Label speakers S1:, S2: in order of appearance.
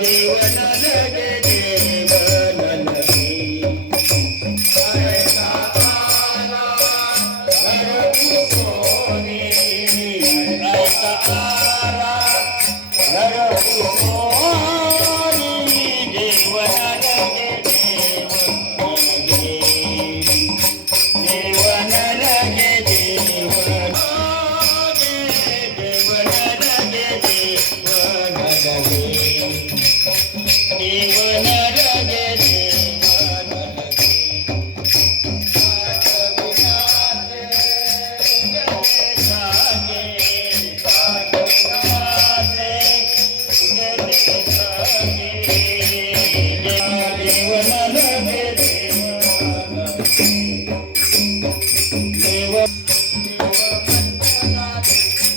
S1: ದೇವನ ದೇವ देव